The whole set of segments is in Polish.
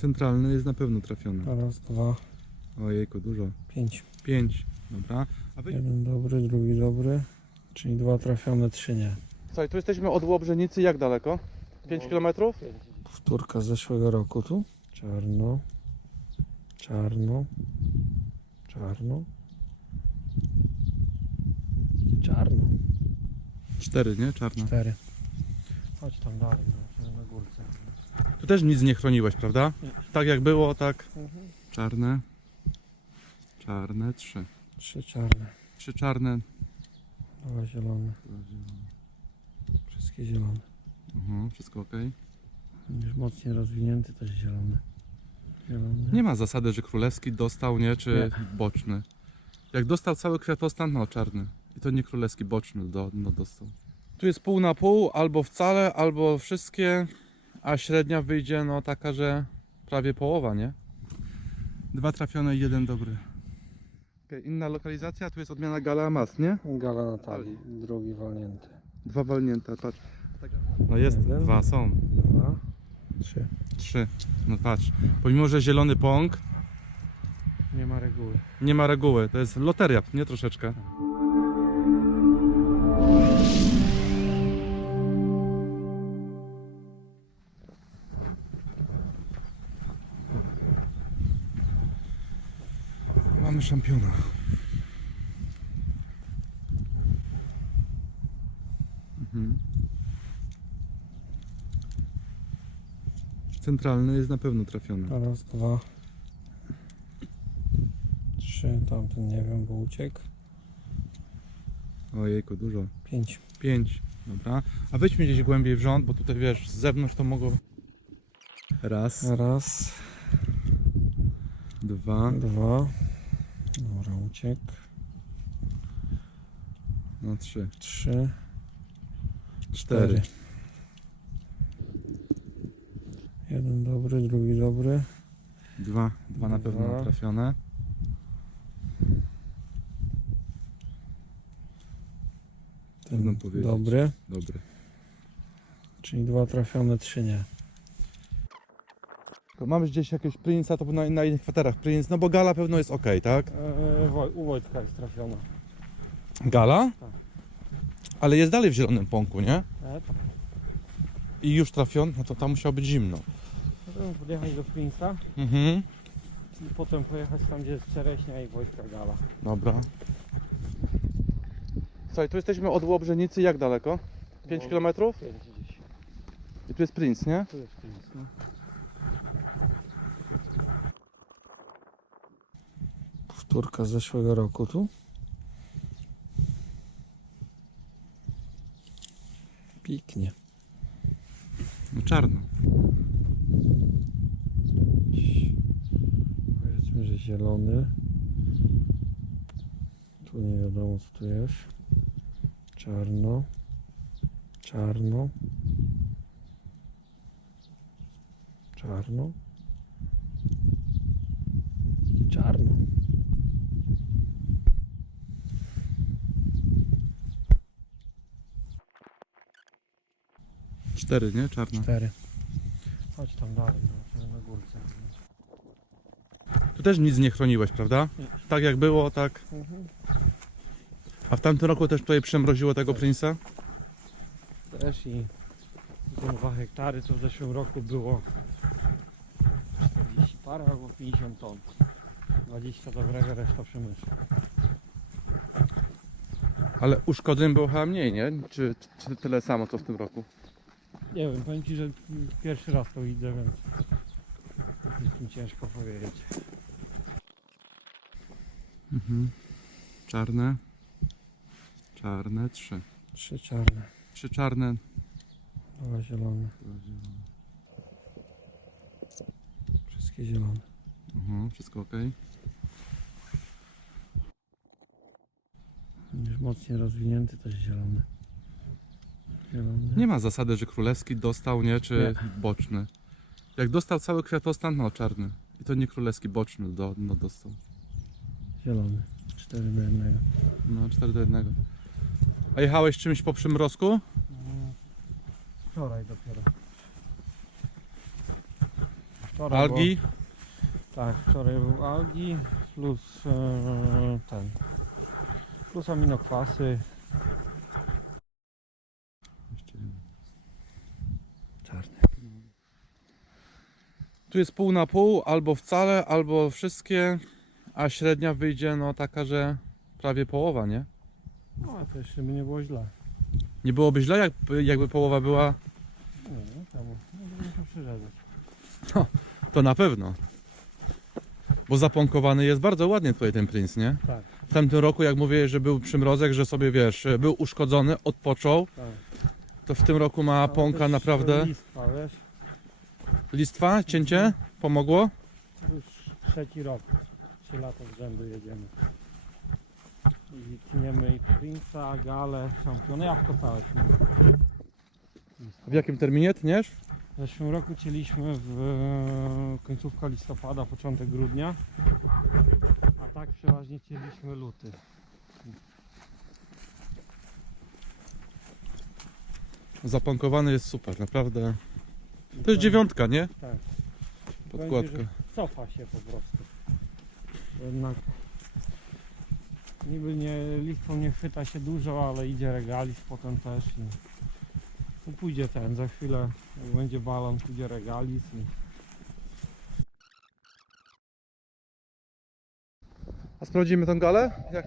Centralny jest na pewno trafiony. Raz, dwa, Ojejku, dużo. pięć. Pięć. Dobra. A wy... Jeden dobry, drugi dobry. Czyli dwa trafione, trzy nie. Słuchaj, tu jesteśmy od Łobrzenicy jak daleko? 5 km? Powtórka z zeszłego roku tu. Czarno. Czarno. Czarno. Czarno. Cztery, nie? Czarna. Cztery. Chodź tam dalej, no, na górce. Tu też nic nie chroniłeś, prawda? Nie. Tak jak było, tak. Mhm. Czarne. Czarne, trzy. Trzy czarne. Trzy czarne. Dwa zielone. Wszystkie zielone. Mhm, wszystko ok. Już mocniej rozwinięty też zielony. Zielony. Nie ma zasady, że królewski dostał, nie? Czy boczny. Jak dostał cały kwiatostan, no czarny. I to nie królewski, boczny do, no, dostał. Tu jest pół na pół, albo wcale, albo wszystkie, a średnia wyjdzie no taka, że prawie połowa, nie? Dwa trafione i jeden dobry. Okay, inna lokalizacja, tu jest odmiana Gala Mas, nie? Gala Natalii. Drugi walnięty. Dwa walnięte, patrz. No jest, Jeden. dwa są. Dwa. Trzy. Trzy. No patrz. Pomimo, że zielony pąk, Nie ma reguły. nie ma reguły. To jest loteria, nie troszeczkę. Mamy szampiona. Mhm. Centralny jest na pewno trafiony. Raz, dwa. Trzy. Tamten nie wiem, bo uciekł. Ojejku, dużo. Pięć. Pięć. Dobra. A wejdźmy gdzieś głębiej w rząd, bo tutaj wiesz, z zewnątrz to mogło. Raz, Raz, dwa, dwa. Dobra, uciekł. no trzy, Trzy. cztery. Jeden dobry, drugi dobry. Dwa, dwa na pewno Dwa. trafione. Trudno powiedzieć. dobry. Dobry. Czyli dwa trafione, trzy nie. Mamy gdzieś jakiegoś Prince'a, to na, na innych kwaterach Prince, no bo Gala pewno jest ok, tak? Eee, u Wojtka jest trafiona. Gala? Tak. Ale jest dalej w zielonym pąku, nie? E, tak. I już trafiony, no to tam musiało być zimno. Możemy podjechać do Prince'a Mhm. i potem pojechać tam, gdzie jest Czereśnia i Wojtka Gala. Dobra. Słuchaj, tu jesteśmy od Łobrzenicy jak daleko? 5 km? Pięć gdzieś. I tu jest Prince, nie? Tu jest Prince, no. Powtórka z zeszłego roku tu. Piknie. No czarno. Powiedzmy, że zielony. Tu nie wiadomo co tu jest. Czarno. Czarno. Czarno. Czarno. Cztery, nie? Czarno. Cztery. Chodź tam dalej, no, na górce. Tu też nic nie chroniłeś, prawda? Nie. Tak jak było, tak. Mhm. A w tamtym roku też tutaj przemroziło tego Tak. Prince'a? Też i są 2 hektary, co w zeszłym roku było 40 parę albo 50 ton. 20 dobrego, reszta przemysłu. Ale uszkodzeń było chyba mniej, nie? Czy, czy, czy tyle samo co w tym roku? Nie wiem, powiem Ci, że pierwszy raz to widzę, więc jest mi ciężko powiedzieć. Mhm. Czarne. Czarne, trzy. Trzy czarne, Trzy czarne. dwa zielone, wszystkie zielone. Mhm, wszystko ok. Już mocniej rozwinięty też zielony. Nie ma zasady, że królewski dostał, nie? Czy boczny. Jak dostał cały kwiatostan, no czarny. I to nie królewski, boczny do, no, dostał. Zielony. 4 do 1. No, 4 do 1. A jechałeś czymś po przymrozku? Wczoraj dopiero. Wczoraj Algi? Było, tak, wczoraj był algi plus e, ten. Plus aminokwasy. Czarny. Tu jest pół na pół, albo wcale, albo wszystkie, a średnia wyjdzie no taka, że prawie połowa, nie? No a to jeszcze by nie było źle. Nie byłoby źle, jakby, jakby połowa była, Nie, no czemu? No to muszę przyrzedzać. to na pewno. Bo zaponkowany jest bardzo ładnie tutaj ten Prince, nie? Tak, W tamtym roku, jak mówię, że był przymrozek, że sobie wiesz, był uszkodzony, odpoczął, tak. to w tym roku ma Ale pąka też naprawdę. Listwa, wiesz? Listwa, cięcie, pomogło? To już trzeci rok. Trzy lata z rzędu jedziemy. I tniemy i Prince'a, Galę, Szampiona, jabłko całe tniemy. W jakim terminie tniesz? W zeszłym roku cieliśmy w e, końcówka listopada, początek grudnia. A tak przeważnie cieliśmy luty. Zaponkowany jest super, naprawdę. To jest dziewiątka, nie? Tak. Podkładka. Że Cofa się po prostu. Jednak niby nie, listwą nie chwyta się dużo, ale idzie regalis potem też i no pójdzie ten, za chwilę jak będzie balon, pójdzie regalis i A sprawdzimy tą galę? Jak?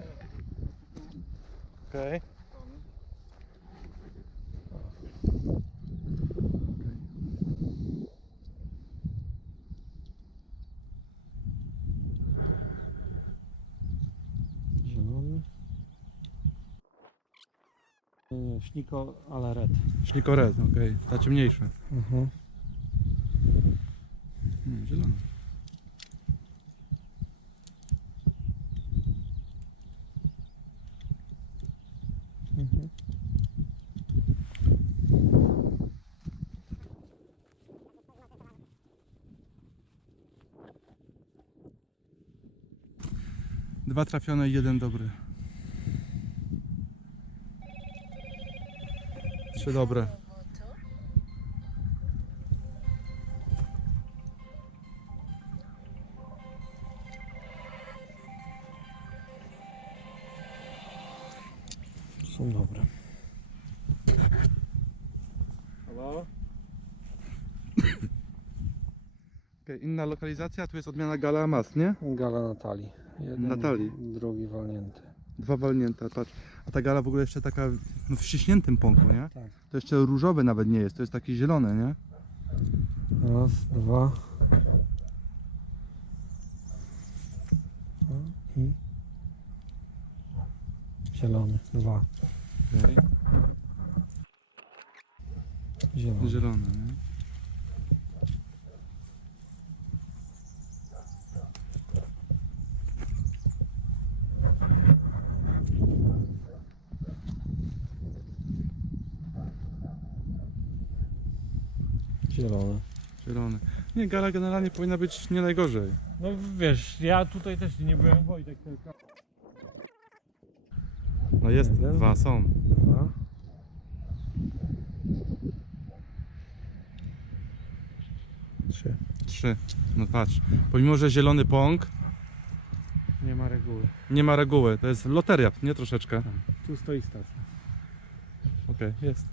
Okej. zielony. Nie, nie, śniko, ale red. Śnikoret, okej. Ta ciemniejsza. Mhm. Hmm, zielony. Mhm. Dwa trafione i jeden dobry. Trzy dobre. Są dobre. Halo? Okej, inna lokalizacja, tu jest odmiana Gala Mas, nie? Gala Natalii. Jeden, Natalii. Drugi walnięty. Dwa walnięte, patrz. A ta gala w ogóle jeszcze taka no, w ściśniętym pąku, nie? Tak. To jeszcze różowy nawet nie jest, to jest taki zielony, nie? Raz, dwa. O, I zielony, dwa. Okej. Zielony. Zielony, nie? Zielony. Zielony. Nie, gala generalnie powinna być nie najgorzej. No wiesz, ja tutaj też nie byłem, Wojtek tylko. No jest, Jeden. dwa są. Dwa. Trzy. Trzy. No patrz. Pomimo, że zielony pąk, Nie ma reguły. nie ma reguły. To jest loteria, nie troszeczkę. Tu stoi stacja. Okej, jest.